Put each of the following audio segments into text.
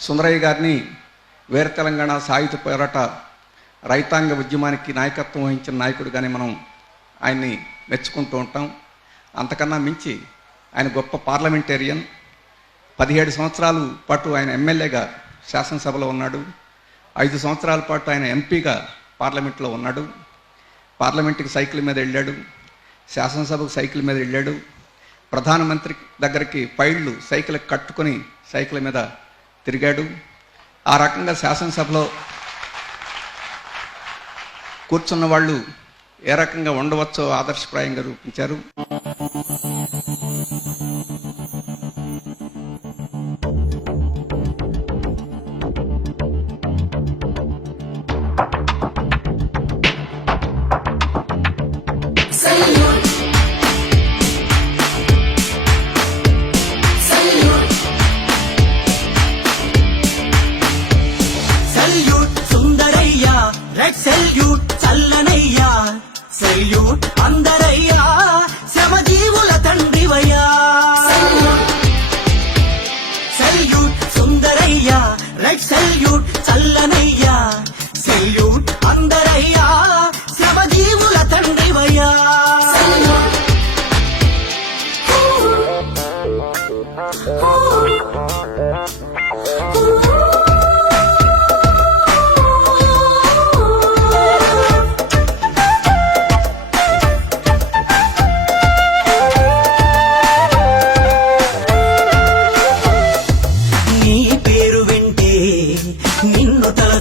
సుందరయ్య గారిని వేర తెలంగాణ సాయుధ పోరాట రైతాంగ ఉద్యమానికి నాయకత్వం వహించిన నాయకుడిగానే మనం ఆయన్ని మెచ్చుకుంటూ ఉంటాం. అంతకన్నా మించి ఆయన గొప్ప పార్లమెంటేరియన్. పదిహేడు సంవత్సరాలు పాటు ఆయన ఎమ్మెల్యేగా శాసనసభలో ఉన్నాడు. ఐదు సంవత్సరాల పాటు ఆయన ఎంపీగా పార్లమెంట్లో ఉన్నాడు. పార్లమెంట్కి సైకిల్ మీద వెళ్ళాడు. శాసనసభకు సైకిల్ మీద వెళ్ళాడు. ప్రధానమంత్రి దగ్గరికి ఫైళ్ళు సైకిల్ కట్టుకొని సైకిల్ మీద తిరిగాడు. ఆ రకంగా శాసనసభలో కూర్చున్న వాళ్ళు ఏ రకంగా ఉండవచ్చో ఆదర్శప్రాయంగా రూపించారు.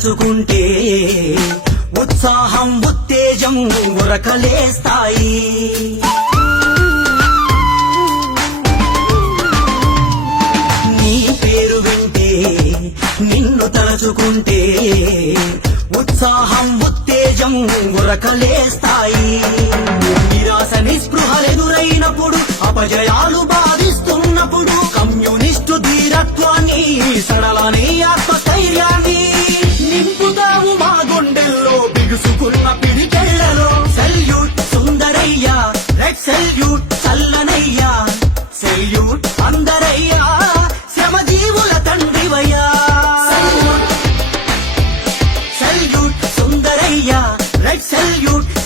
తలచుకుంటే ఉత్సాహం ఉత్తేజం ఉరకలేస్తాయి నీ పేరు వింటే నిన్ను తలచుకుంటే ఉత్సాహం ఉత్తేజం ఉరకలేస్తాయి నిరాశ నిస్పృహలెదురైనప్పుడు అపజయాలు సుందరయ్యా రెడ్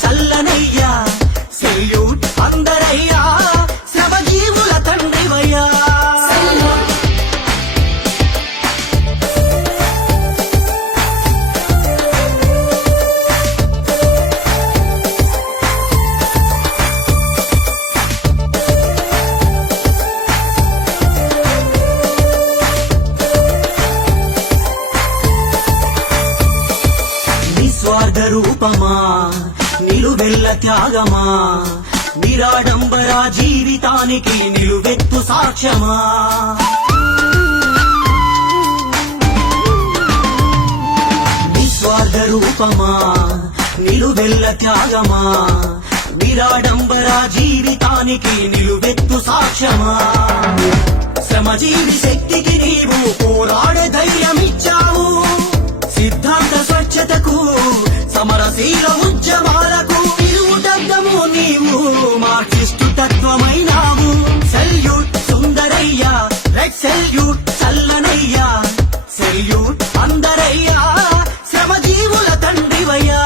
త్యాగమా? నిరాడంబర జీవితానికి నిలువెత్తు సాక్ష్యమా? నిస్వార్థ రూపమా? నిలువెల్ల త్యాగమా? నిరాడంబర జీవితానికి నిలువెత్తు సాక్ష్యమా? శ్రమజీవి శక్తికి నీవు పోరాడే ధైర్యమిచ్చావు. సిద్ధాంత స్వచ్ఛతకు సమరశీల ఉద్యమాలకు సెల్యూట్ చల్లనయ్యా సెల్యూట్ అందరయ్యా శ్రమజీవుల తండ్రివయ్యా.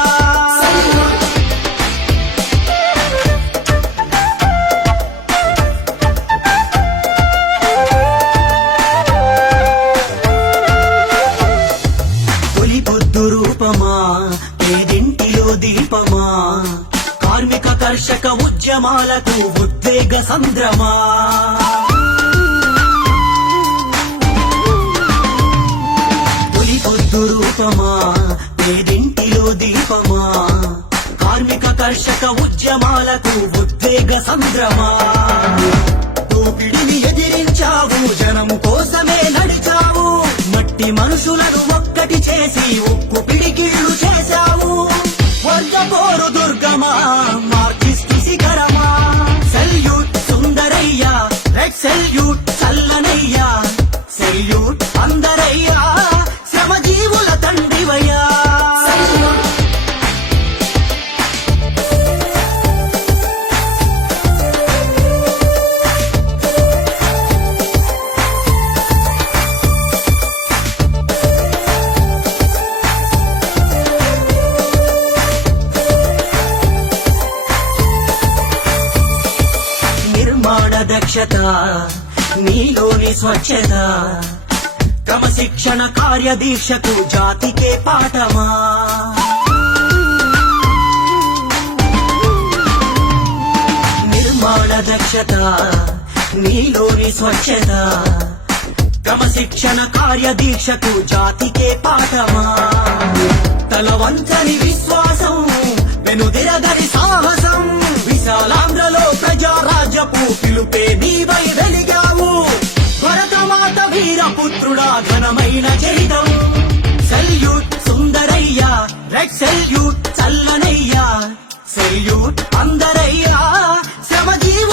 తొలి పొద్దు రూపమా పేదింటిలో దీపమా? కార్మిక కర్షక ఉద్యమాలకు ఉద్వేగ సంద్రమా? దీపమా? రూపమా పేదింటిలో దీపమా? కార్మిక కర్షక ఉద్యమాలకు ఉద్వేగ సంద్రమా? దోపిడిని ఎదిరించావు జనము కోసమే నడిచావు మట్టి మనుషులను స్వచ్ఛత నీలోని స్వచ్ఛత. క్రమశిక్షణ కార్యదీక్షకు జాతికే పాఠమా? నిర్మాణ దక్షత నీలోని స్వచ్ఛత. క్రమశిక్షణ కార్యదీక్షకు జాతికే పాఠమా? తల వంచని విశ్వాసం వెనుదిరగని సాహసం విశాలాంధ్రలో ప్రజ ప్రజారాజ్యపు పిలుపే నీవై వెలిగావు. భరతమాత వీరపుత్రుడా ఘనమైన చరితం. సెల్యూట్ సుందరయ్య రెడ్ సెల్యూట్ చల్లనయ్యా. సెల్యూట్ అందరయ్యా శ్రమజీవుల తండ్రివయ్యా